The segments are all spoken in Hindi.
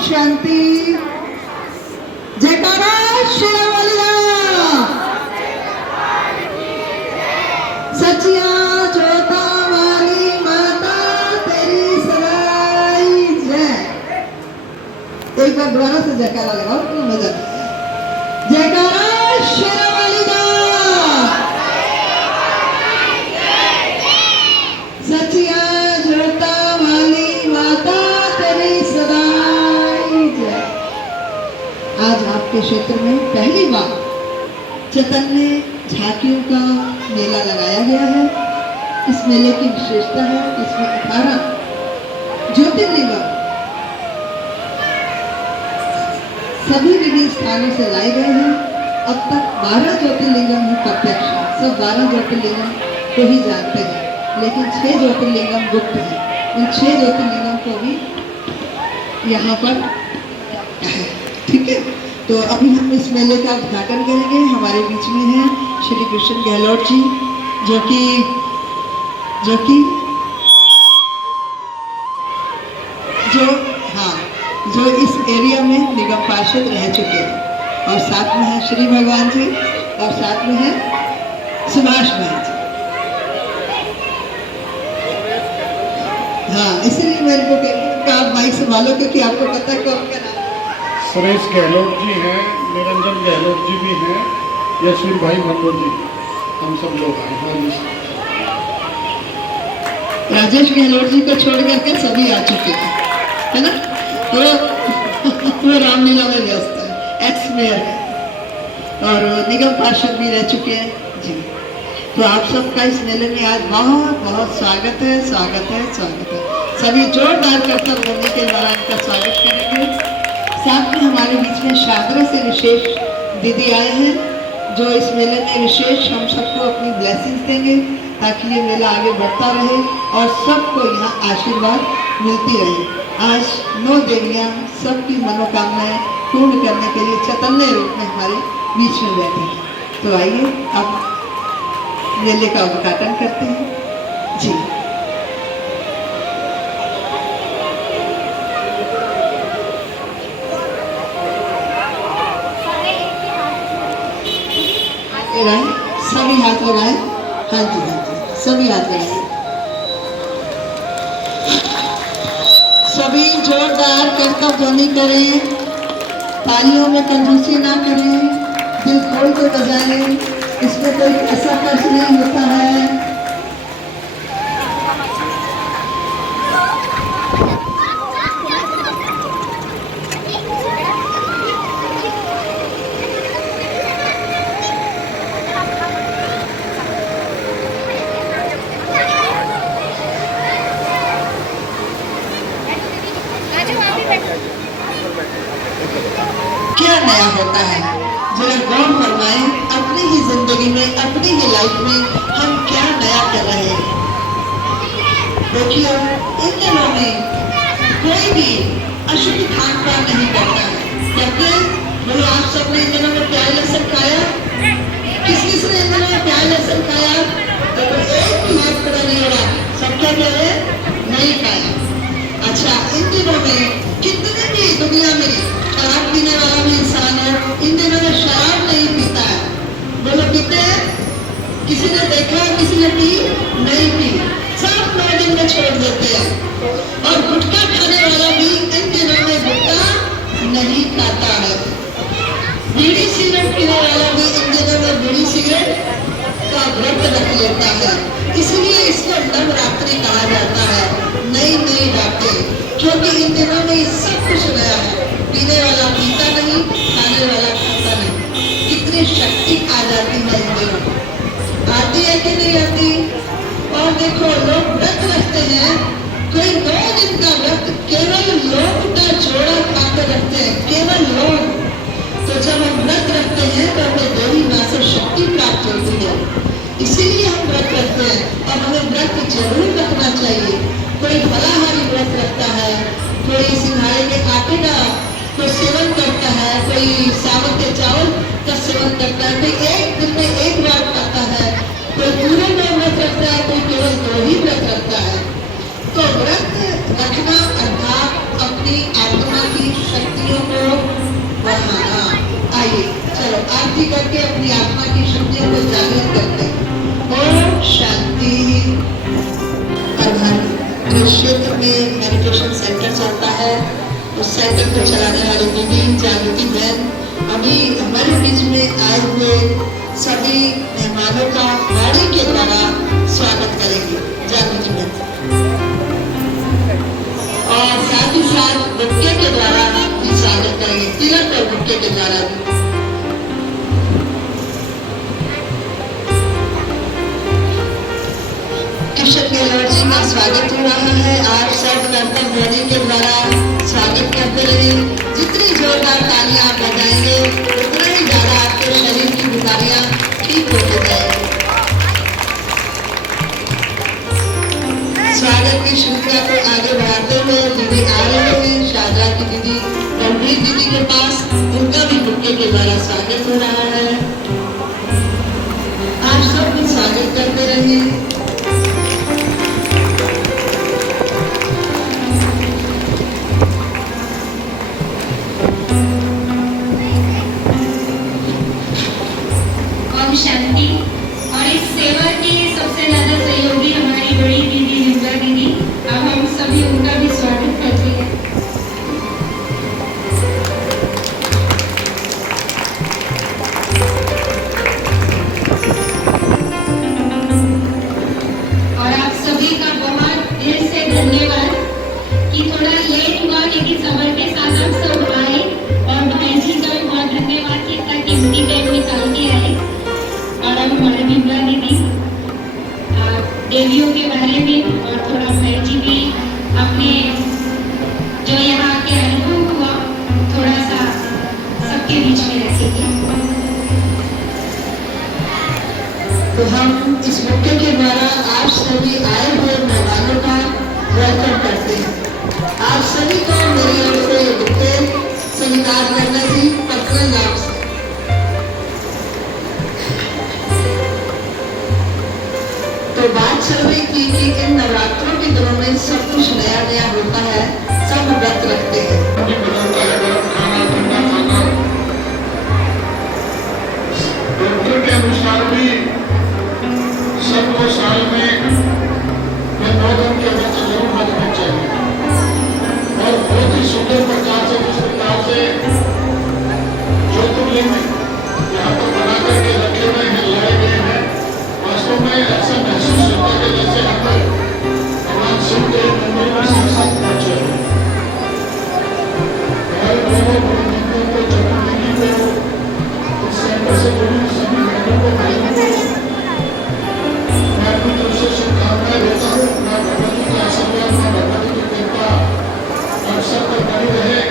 शांति। जयकारा शेरावालिया। सचिया जोता वाली माता तेरी सदाई जय। एक बार दोबारा से जयकारा लगाओ तो मजा आएगा। जयकारा शेरावालिया। सचिया जोता वाली माता तेरी सदाई जय। आज आपके क्षेत्र में पहली बार चैतन्य झांकियों का मेला लगाया गया है। इस मेले की विशेषता है इसमें 18 ज्योतिर्लिंग सभी विभिन्न स्थानों से लाए गए हैं। अब तक 12 ज्योतिर्लिंगम ही प्रत्यक्ष है। सब 12 ज्योतिर्लिंगम को ही जानते हैं, लेकिन 6 ज्योतिर्लिंगम गुप्त है। उन 6 ज्योतिर्लिंगम को भी यहाँ पर है। ठीक है, तो अभी हम इस मेले का उद्घाटन करेंगे। हमारे बीच में है श्री कृष्ण गहलोत जी, जो जो इस एरिया में निगम पार्षद रह चुके हैं। और साथ में है श्री भगवान जी और साथ में है सुभाष भाई जी। हाँ, इसलिए मैं इनको कहती हूँ आप माइक संभालो, क्योंकि आपको पता है कौन का नाम। सुरेश गहलोत जी हैं, निरंजन गहलोत जी भी हैं, यशवीर भाई मंडोर जी, हम सब लोग आए हैं। राजेश गहलोत जी को छोड़ करके सभी आ चुके हैं, है ना। वो रामलीला में व्यस्त है, एक्स मेयर है और निगम पार्षद भी रह चुके हैं जी। तो आप सबका इस मेले में आज बहुत बहुत स्वागत है, स्वागत है, स्वागत है। सभी जोरदार करतब ध्वनि के द्वारा इनका स्वागत करेंगे। साथ में हमारे बीच में शादरा से विशेष दीदी आए हैं, जो इस मेले में विशेष हम सबको अपनी ब्लेसिंग्स देंगे, ताकि ये मेला आगे बढ़ता रहे और सबको यहाँ आशीर्वाद मिलती रहे। आज 9 देवियाँ सबकी मनोकामनाएं पूर्ण करने के लिए चैतन्य रूप में हमारे बीच में बैठी हैं। तो आइए अब मेले का उद्घाटन करते हैं जी। सभी हाथ लगाए। हाँ जी, हाँ जी, सभी हाथ लगाए। सभी जोरदार करतब ध्वनि करें, तालियों में कंजूसी ना करें, दिल खोल के बजाएं। इसमें कोई ऐसा खर्च नहीं होता है। क्या नया होता है, जरा गौर फरमाएं अपनी ही जिंदगी में, अपनी ही लाइफ में हम क्या नया कर रहे हैं। देखिए, इन दिनों में कोई भी अशुद्ध खान पान नहीं करता है। कहते हैं बोलो, आप सबने इन दिनों में प्याज लहसुन खाया? किस ने इन दिनों में प्याज लहसुन खाया? तो एक भी हाथ खड़ा नहीं हो रहा, सब क्या कह रहे नहीं खाया। अच्छा, इन दिनों में कितने भी दुनिया में शराब पीने वाला भी इंसान है, इन दिनों में शराब नहीं पीता है। बोलो पीते हैं? किसी ने देखा, किसी ने पी? नहीं पी। सब 9 दिन में छोड़ देते हैं। और गुटखा खाने वाला भी इन दिनों में गुटखा नहीं खाता है। बीड़ी सिगरेट पीने वाला भी इन दिनों में बीड़ी सिगरेट का व्रत रख लेता है। इसलिए इसको नवरात्रि कहा जाता है, नई नई बातें, क्योंकि इन दिनों में सब कुछ नया है। पीने वाला पीता नहीं, खाने वाला खाता नहीं। कितनी शक्ति आ जाती है इन दिनों, आती है कि नहीं आती। और देखो, लोग व्रत रखते हैं, कोई 9 दिन का व्रत केवल लोग का जोड़ा खाकर रखते हैं, केवल लोग। तो जब हम व्रत रखते हैं तो हमें देवी माँ से शक्ति प्राप्त होती है, इसीलिए हम व्रत रखते हैं। और हमें व्रत जरूर रखना चाहिए। कोई फलाहारी व्रत रखता है, कोई सिंघाड़े के आटे का कोई सेवन करता है, कोई सावन के चावल का सेवन करता है, कोई एक दिन में एक बार खाता है, कोई पूरे में व्रत रखता है, कोई केवल 2 ही व्रत रखता है। तो व्रत रखना अर्थात अपनी आत्मा की शक्तियों को बढ़ाना। आइए चलो आरती करके अपनी आत्मा की शक्तियों को जागृत करते हैं। ओम शांति। अब हम जिस क्षेत्र में मेडिटेशन सेंटर चलता है उस सेंटर को चलाने वाली दीदी जागृति बहन अभी हमारे बीच में आए हुए सभी मेहमानों का वाणी के द्वारा स्वागत करेंगे। जागृति बहन और साथ ही साथ बुक्के के द्वारा भी स्वागत करेंगे। तिलक और बुक्के के द्वारा भी। कृष्ण गहलोत जी का स्वागत हो रहा है। आप सब कर्तव्य ध्वनि के द्वारा स्वागत करते रहे। जितनी जोरदार तालियां आप बजाएंगे उतना ही ज्यादा आपके शरीर की बीमारियां ठीक होती जाएंगी। स्वागत की श्रृंखला को आगे बढ़ाते हुए दीदी आ रहे हैं शारदा की दीदी रणवीर दीदी के पास। उनका भी बुक्के के द्वारा स्वागत हो रहा है। आप सब भी स्वागत करते रहिए। शांति। और इस सेवा की सबसे ज्यादा सहयोगी हमारी बड़ी दीदी विमला दीदी। अब हम सभी उनका भी स्वागत करते हैं। और आप सभी का बहुत दिल से धन्यवाद कि थोड़ा लेट हुआ लेकिन सबर के साथ आप सब आए। और भाई जी का भी बहुत धन्यवाद कि इतना कीमती टाइम निकाल के आए। और अब हमारे विमला दीदी देवियों के बारे में और थोड़ा भाई जी भी अपने जो यहाँ के अनुभव हुआ थोड़ा सा सबके बीच में रखेंगे। तो हम इस बुक्के के द्वारा आप सभी आए हुए मेहमानों का वेलकम करते हैं। आप सभी को मेरी ओर से बुक्के स्वीकार करना जी पर्सनल नाम से। तो बात चल रही थी कि इन नवरात्रों के दिनों में सब कुछ नया नया होता है। सब व्रत रखते हैं। डॉक्टर के अनुसार भी सबको साल में 9 दिन के व्रत जरूर रखने चाहिए। और बहुत ही सुंदर प्रकार से जिस प्रकार से ज्योतिर्लिंग यहाँ पर बना करके रखे हुए हैं, लाए गए हैं, वास्तव में ऐसा महसूस होता है जैसे हम भगवान शिव के मंदिर में साक्षात पहुंचे हैं। हमारे दोनों गुरु मंदिरों को चतुर्वेदी को इस सेंटर से जुड़ी सभी बहनों को भाइयों को मैं अपनी तरफ से शुभकामनाएं देता हूँ। मैं भगवती का आशीर्वाद, मैं भगवती की कृपा आप सब पर बनी रहे।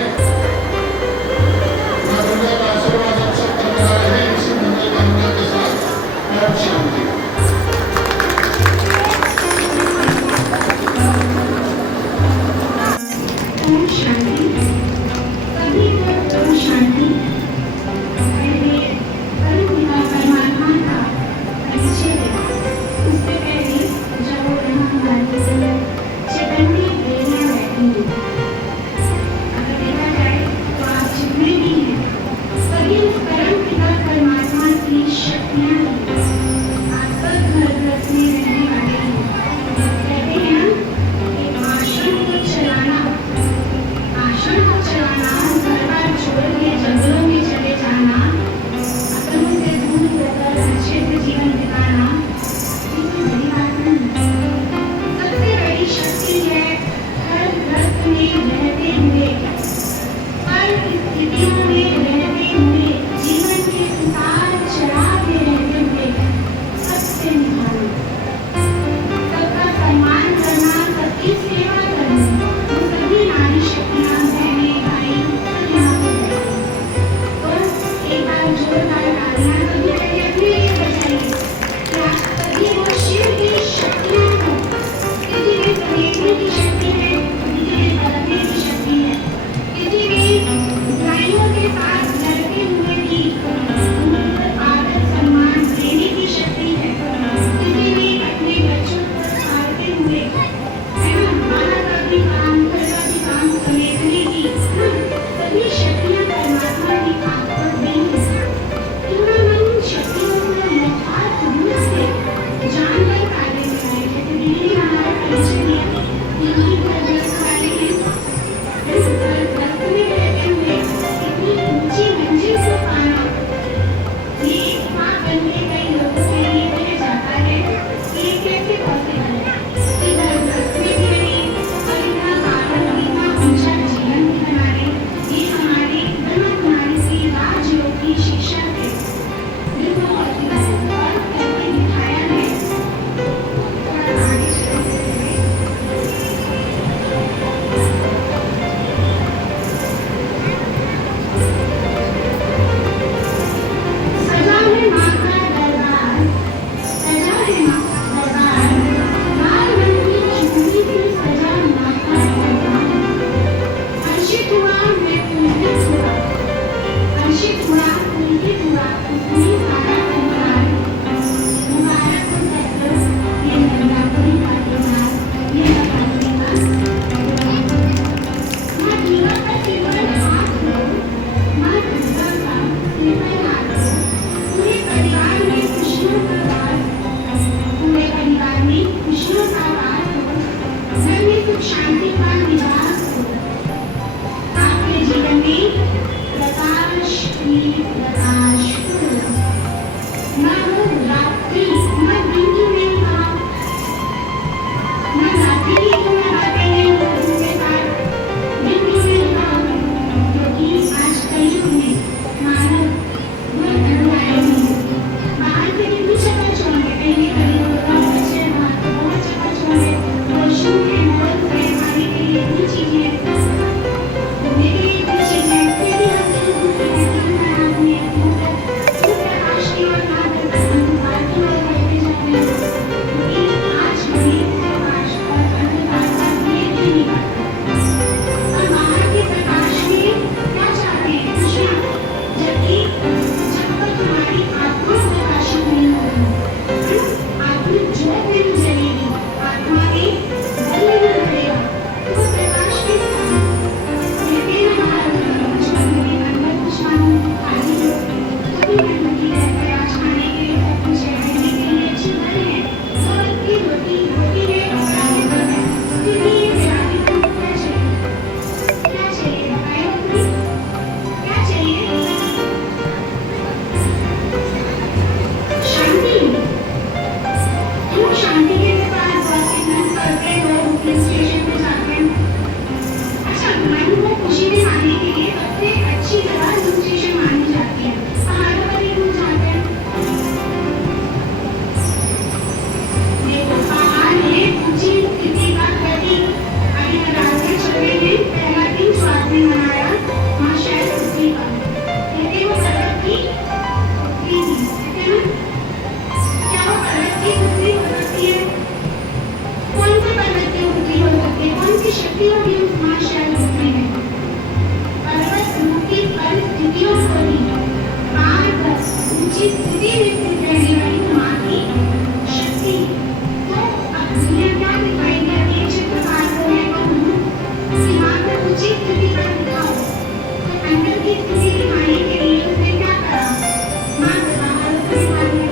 मैं दुर्गा का आशीर्वाद आप सब पर बना रहे। इसी मंगल कामना के साथ ओम शांति। ओम शांति। सभी को ओम शांति। पहले परमात्मा का परिचय दें। उससे पहले जब वो यहाँ में प्रकाश में प्रकाश करो। न हो रात्रि न दिन की मेरी कहा, न रात्रि की तुम्हें बातें हैं उनके साथ, दिन की मेरी कहा, क्योंकि आज कलयुग में मानव वो धर्माए नहीं। बाहर से कितनी शक्ल छोड़े पहले कलयुग बहुत अच्छे बाहर तो बहुत शक्ल छोड़े, वर्षों के मौत से खाने के लिए इतनी चीजें, घूमने के लिए इतनी चीजें, फिर भी हम लोग दूसरे व्यक्ति में आते हैं, वो प्रकाश की ओर ना देकर अंधकार की ओर बढ़ते जाते हैं, क्योंकि आज भी प्रकाश और अंधकार का भेद नहीं निकलता। और बाहर के प्रकाश में क्या चाहते हैं खुशियाँ, जबकि जब तक तुम्हारी आत्मा प्रकाशित नहीं होगी, आत्मा ज्योत नहीं जलेगी, आत्मा में बल नहीं बढ़ेगा, तो प्रकाश किस काम? कहते हैं महाराज बचपन में अंदर कुछ मानो खाली हो, कभी मन दुखी रहता है, आज खाने के लिए सब कुछ है, रहने के लिए अच्छी घर है, और इतनी रोटी रोटी है और आगे बढ़ है, फिर भी ये व्याधि को क्या चाहिए? क्या चाहिए बताए अपनी? क्या चाहिए? शांति। तुम शांति के बाद गॉसिपिंग करते हो, हिल स्टेशन पे जाते हैं। अच्छा, मन को खुशी में लाने के लिए सबसे अच्छी जगह हिल स्टेशन मानी जाती है। पहाड़ों पर ही क्यों जाते हैं? देखो, पहाड़ है ऊंची स्थिति का प्रतीक। अभी नवरात्रि चल रहे हैं, पहला दिन जो आपने मनाया वहाँ शायद पृथ्वी का, कहते वो पर्वत की पृथ्वी थी, कहते ना? क्या वो पर्वत की पृथ्वी हो सकती है? कौन से पर्वत की पृथ्वी हो सकती है? कौन सी शक्ति होगी उस माँ शायद पृथ्वी में? पर्वत रूपी परिस्थितियों को भी पार कर ऊंची स्थिति में स्थित रहने वाली माँ की शक्ति। तो अब दुनिया क्या दिखाई देती है? चित्रकार को मैं कहूँ कि माँ को ऊंची स्थिति पर दिखाओ, तो अंदर की स्थिति दिखाने के लिए उसने क्या करा? माँ को बाहर को दिखा दिया।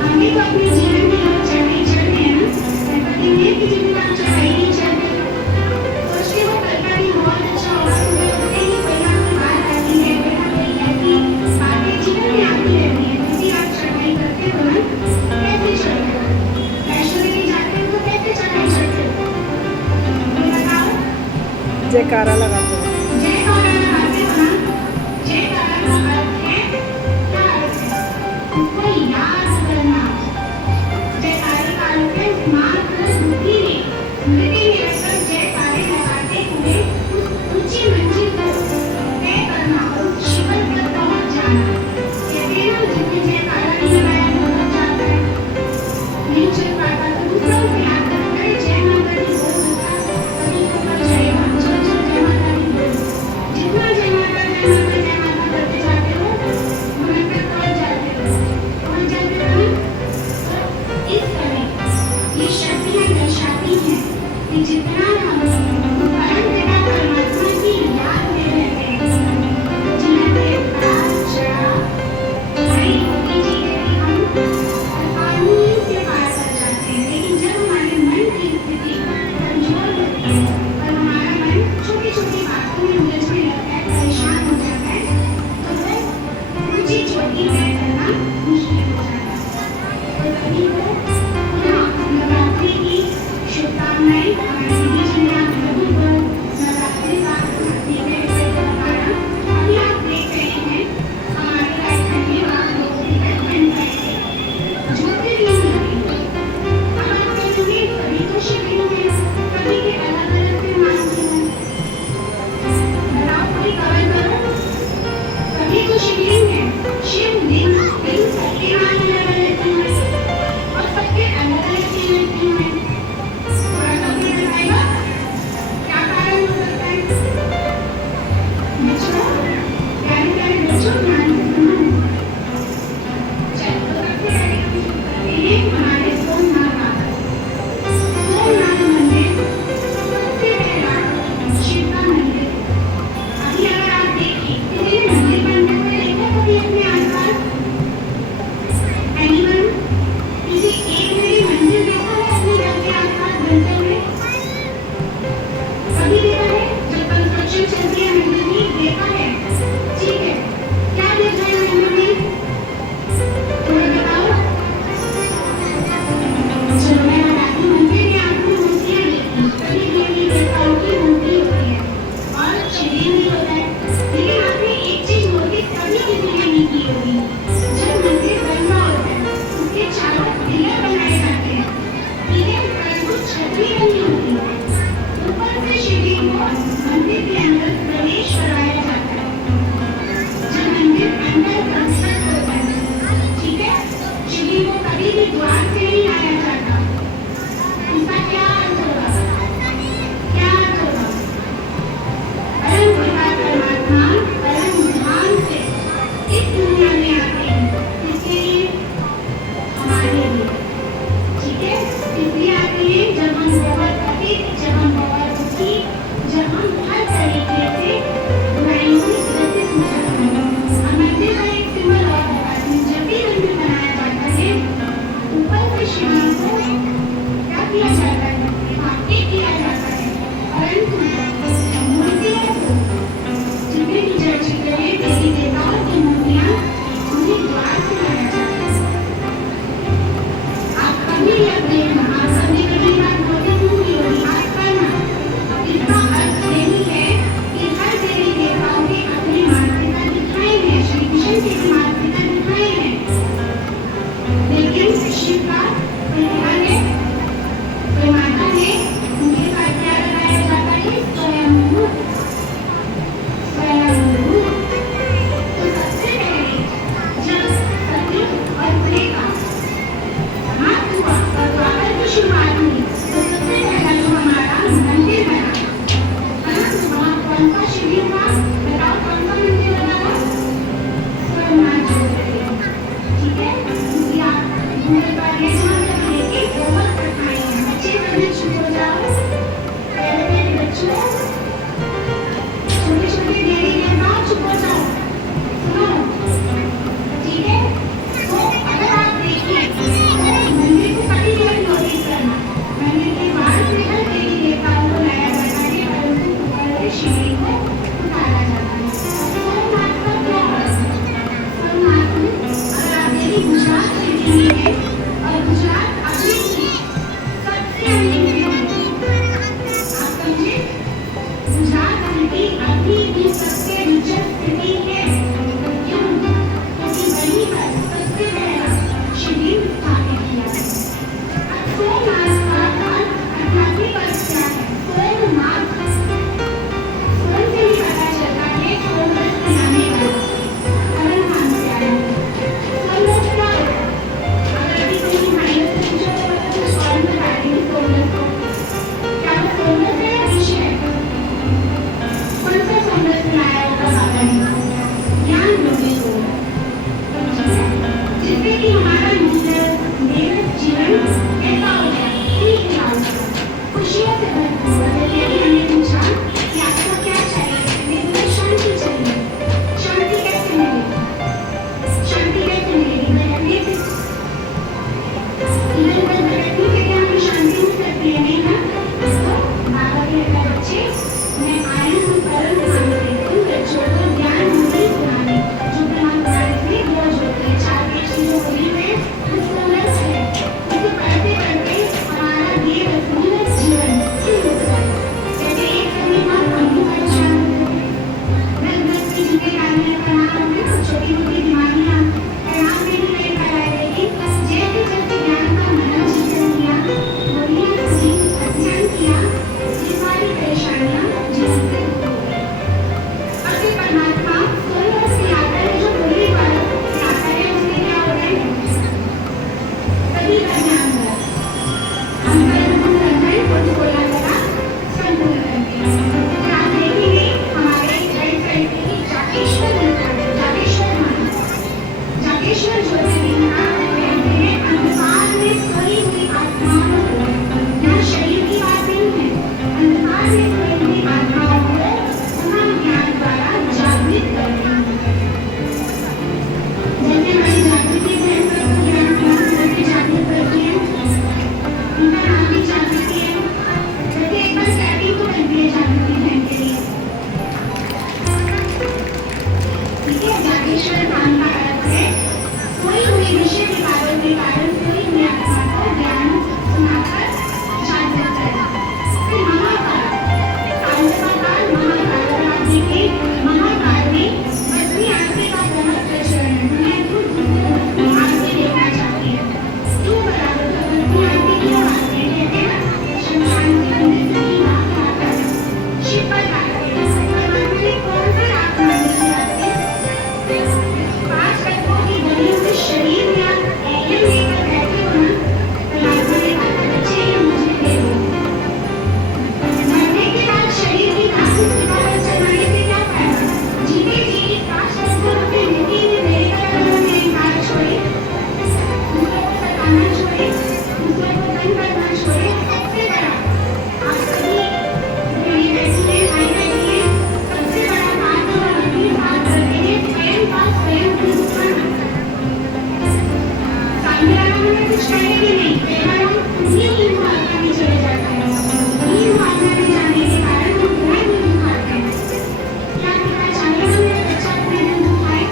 हमें तो अपने जीवन में लोग चढ़ाई चढ़ते हैं ना, गणपति में किसी भी बात चढ़ाई नहीं चढ़ते, सोच के वो करता भी बहुत अच्छा होगा, तुम्हें होते ही कोई ना कोई बात आती है, कोई ना कोई ऐसी बातें जीवन में आती रहती है। किसी आप चढ़ाई करते हो ना, कैसे चढ़ते हो? वैष्णो देवी जाते हो तो कैसे चढ़ाई चढ़ते हो? कोई बताओ? जयकारा लगाते हैं। जयकारा लगाते हो ना? जयकारा का अर्थ है, क्या अर्थ है? उसको याद करना। जयकारे का अर्थ है माँ को स्मृति में रखकर जयकारे लगाते हुए उस ऊंची मंजिल को तय करना और उस शिखर पर पहुंच जाना। कहते हैं ना, जिसने जयकारा नहीं लगाया वो थक जाता है, नहीं चल पाता, तो दूसरों को याद करता है जय माता दी बोल सकता, तभी ऊपर चढ़ेगा। चल चल जय माता दी स्वयं रूप। तो सबसे पहले जब पति और प्रेम समाप्त हुआ और द्वापर की शुरुआत हुई, तो सबसे पहला जो हमारा मंदिर बना, वहाँ कौन सा शिविर था? बताओ कौन सा मंदिर बना था? सोमनाथ ज्योतिर्लिंग। ठीक है, क्योंकि आप गूगल पर ये समझ सकते हैं कि बहुत कठिनाई है। बच्चे पहले चुप हो जाओ, पहले बच्चों छोटे छोटे देरी के बाद चुप हो जाओ, सुनो, ठीक है। तो अगर आप देखिए तो मंदिर को कभी भी नोटिस करना, मंदिर के बाहर से हर देवी देवताओं को लाया जाता है, परंतु ऊपर वाले शिवलिंग को उतारा जाता है। सोमनाथ का क्या अर्थ है? सोमनाथ अगर आप देखिए गुजरात सिटी में है और गुजरात अपने ही सबसे अमीर है। आप समझे, गुजरात सिटी अपनी ही सबसे रिचेस्ट सिटी है। क्यों? क्योंकि वहीं पर सबसे पहला शिवलिंग स्थापित किया है। अब सोमनाथ का आध्यात्मिक अर्थ क्या है? सोमनाथ, सोम से ही पता चलता है सोमनाथ से आने वाला, परमहंस से आने वाला। सोमनाथ क्या होता है? अगर अभी कोई भाइयों से पूछो तो मैं कुछ और बता देंगी सोमनाथ को। क्या वो सोमनाथ है या विष है? कौन सा सोमनाथ बनाया होगा बाबा ने? ज्ञान रूपी सोमनाथ। जिससे कि हमारा मेरा जीवन कैसा हो जाए, ठीक हो जाए, खुशियों से भरपूर हो। जैसे कि हमने पूछा कि आपको क्या चाहिए, मुझे शांति चाहिए। शांति कैसे मिलेगी? शांति कैसे मिलेगी? बैठने से, इधर उधर बैठने से क्या हमें शांति मिल सकती है? नहीं ना। तो बाबा कहता है बच्चे, मैं आया हूँ परम ध्यान देते हूँ बच्चों को ज्ञान मुझे सुनाने, जो ब्रह्मांड से बोझ होते हैं। चार पेज जो होली में वो सोमनाथ है, उसे पढ़ते पढ़ते हमारा ये रसूल जीवन शुरू होता है। जैसे एक समय पर हम भी परेशान होते थे, 10-10 की जिनके कानून तनाव होते हैं, छोटी मोटी बीमारियां तनाव में भी नहीं फैलाए, लेकिन जैसे जैसे ज्ञान का मनन चिंतन किया, बोलियां सुनी, अध्ययन किया, ये सारी परेशानियां जीवन से दूर हो गई। और फिर परमात्मा सोमनाथ से आता है, जो बोली वाला से आता है, उससे क्या होता है? सभी का ध्यान हो जाता है। हम परम करते हैं, खुद को लगा संपूर्ण करते हैं। फिर आप देखेंगे हमारे राइट साइड पे ही जागेश्वर मिलता है, जागेश्वर धाम। जागेश्वर ज्योतिर्लिंग का कहते हैं अंधकार में खोई हुई आत्माओं को, यहाँ शरीर की बात नहीं है, अंधकार में खोई हुई आत्माओं को पुनः ज्ञान द्वारा जागृत करते हैं। जैसे हमारी जागृति बहन सबको ज्ञान कैसे जागृत करती है, उनका नाम भी जागृति है। जैसे एक बार सेटिंग तो बनती है जागृति बहन के लिए, ठीक है। जागेश्वर धाम का अर्थ है कोई हुई विषय विकारों के कारण कोई हुई आत्मा को ज्ञान सुनाकर जागृत करना। फिर महाकाल, काल का काल महाकाल, और आप देखिए महाकाल में बद्री आरती का बहुत प्रचलन है। दुनिया दूर दूर से आरती देखना चाहती है। क्यों बराबर? तो बद्री आरती क्यों आती है? कहते हैं शमशान के मंदिर से ही आग लाकर शिव पर डालते हैं। परमात्मा ने कौन सा आग मांगी थी आपसे? 5 तत्वों की बनी हुई शरीर में आप एलियन लेकर बैठे हो ना, परमात्मा ने कहा बच्चे ये मुझे दे दो। मरने के बाद शरीर की धातु पर चढ़ाने से क्या फायदा? जीते जी 5 तत्वों के मिट्टी में मिलकर उन्होंने इंकार छोड़े, दूसरों को सताना छोड़े, दूसरों को तंग करना छोड़े। सबसे बड़ा आप सभी बड़ी बैठी है, भाई बैठी है, सबसे बड़ा बात जो हम अपनी बात करते हैं स्वयं का स्वयं खुद खाना। सामने वाला हमें कुछ कहेगी नहीं, पहला हम उन्हीं हिंदू आत्मा में चले जाते हैं। हिंदू आत्मा में जाने के कारण हम पूरा हिंदू खाते हैं। क्या पता चाहेगा मेरा बच्चा पूरे हिंदू खाए?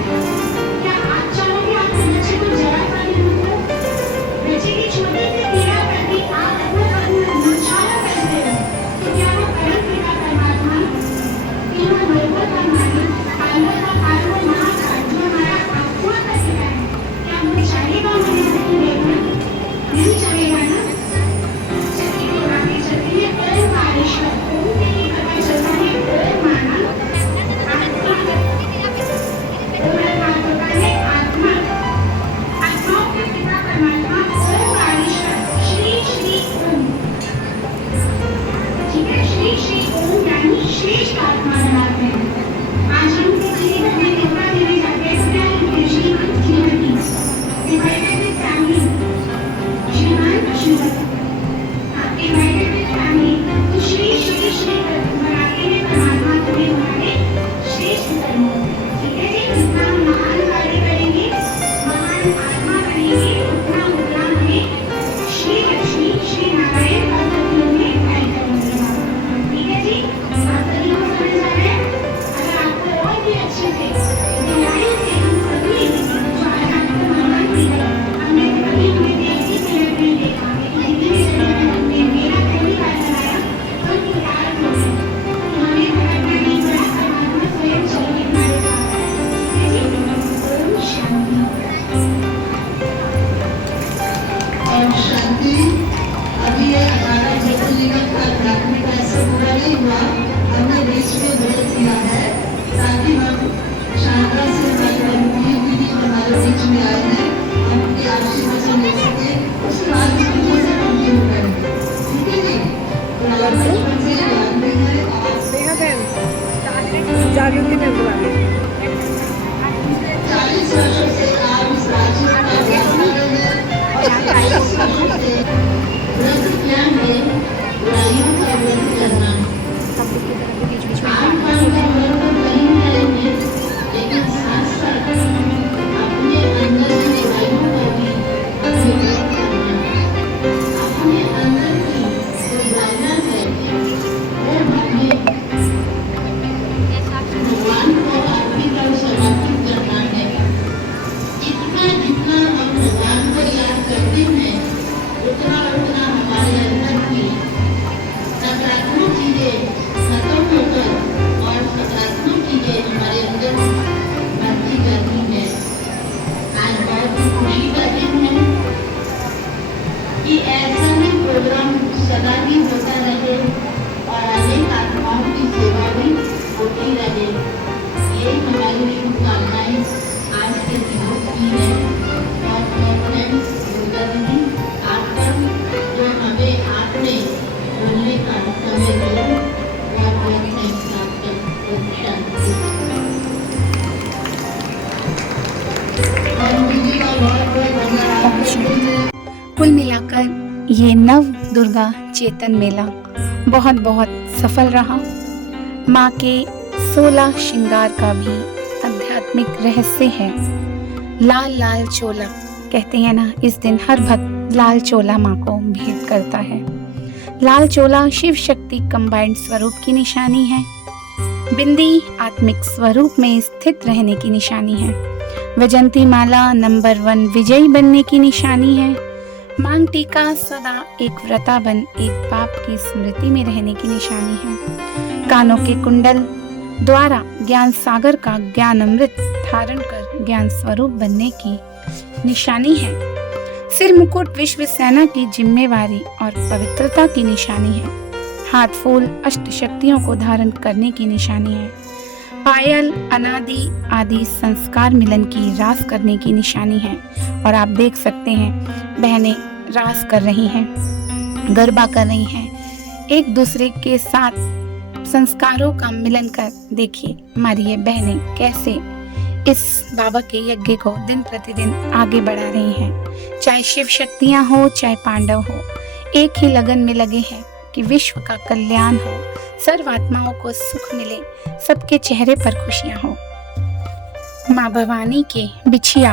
क्या आप चाहोगे आपके बच्चे को जरा सा हिंदू हो? बच्चे की छोटी सी पीड़ा प्रति आप अपना अपना न्यौछावर करते हो, तो क्या वो परम पिता परमात्मा, तीनों लोगों का मालिक, कालों का काल, महाकाल, जो हमारा आत्मा का पिता है, क्या वो चाहेगा हमें नहीं देखना? नहीं चाहेगा ना। चलिए तो आगे चलते हैं। ओंकारेश्वर, ओम से ही पता चलता है जागृति में बुला ली। 40 वर्षों से आप इस राज्य का व्यापार हैं और 40 वर्षों से व्रत क्या है? बुराइयों का व्रत करना। आप का व्रत तो कर ही रहे हैं, लेकिन साथ साथ अपने अंदर की बुराइयों का भी व्रत करना। अपने अंदर की जो बुराइयां है वो हमें भगवान को अर्पित और समर्पित करना है। जितना जितना हम भगवान को याद करते हैं, उतना उतना हमारे अंदर की नकारात्मक चीजें खत्म होकर और सकारात्मक चीजें हमारे अंदर बढ़ती जाती है। आज बहुत ही खुशी का दिन है कि ऐसा ही प्रोग्राम सदा ही होता रहे और अनेक आत्माओं की सेवा भी होती रहे। ये हमारी शुभकामनाएं आज के दिवस की है। और फ्रेंड्स, दुर्गा दीदी, आपका जो हमें आपने बोलने का समय दिया, बहुत बहुत थैंक्स आपका। शांति और दीदी का बहुत बहुत धन्यवाद। कुल मिलाकर ये नव दुर्गा चेतन मेला बहुत बहुत सफल रहा। माँ के 16 श्रृंगार का भी आध्यात्मिक रहस्य है। लाल लाल चोला कहते हैं ना, इस दिन हर भक्त लाल चोला माँ को भेंट करता है। लाल चोला शिव शक्ति कंबाइंड स्वरूप की निशानी है। बिंदी आत्मिक स्वरूप में स्थित रहने की निशानी है। वैजंती माला नंबर 1 विजयी बनने की निशानी है। मांग टीका सदा एक व्रताबन, एक बाप की स्मृति में रहने की निशानी है। कानों के कुंडल द्वारा ज्ञान सागर का ज्ञान अमृत धारण कर ज्ञान स्वरूप बनने की निशानी है। सिर मुकुट विश्व सेना की जिम्मेवारी और पवित्रता की निशानी है। हाथ फूल अष्ट शक्तियों को धारण करने की निशानी है। पायल अनादि आदि संस्कार मिलन की रास करने की निशानी है। और आप देख सकते हैं बहनें रास कर रही हैं, गरबा कर रही हैं, एक दूसरे के साथ संस्कारों का मिलन कर देखिए हमारी ये बहनें कैसे इस बाबा के यज्ञ को दिन प्रतिदिन आगे बढ़ा रही हैं। चाहे शिव शक्तियां हो चाहे पांडव हो, एक ही लगन में लगे हैं कि विश्व का कल्याण हो, सर्वात्माओं को सुख मिले, सबके चेहरे पर खुशियां हो। माँ भवानी के बिछिया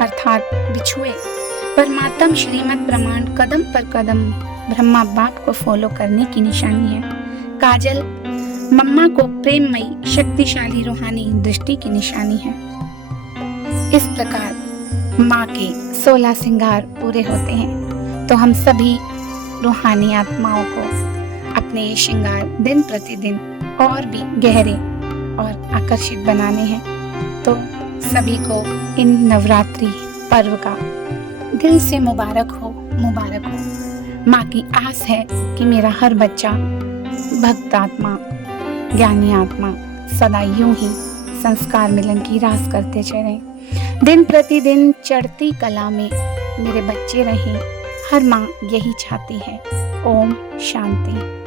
अर्थात बिछुए परमात्म श्रीमद प्रमाण कदम पर कदम ब्रह्मा बाप को फॉलो करने की निशानी है। काजल मम्मा को प्रेममयी शक्तिशाली रूहानी दृष्टि की निशानी है। इस प्रकार माँ के 16 श्रृंगार पूरे होते हैं। तो हम सभी रूहानी आत्माओं को अपने ये श्रृंगार दिन प्रतिदिन और भी गहरे और आकर्षित बनाने हैं। तो सभी को इन नवरात्रि पर्व का दिल से मुबारक हो, मुबारक हो। माँ की आस है कि मेरा हर बच्चा भक्त आत्मा, ज्ञानी आत्मा सदा यूं ही संस्कार मिलन की रास करते चले। दिन प्रतिदिन चढ़ती कला में मेरे बच्चे रहें, हर माँ यही चाहती है। ओम शांति।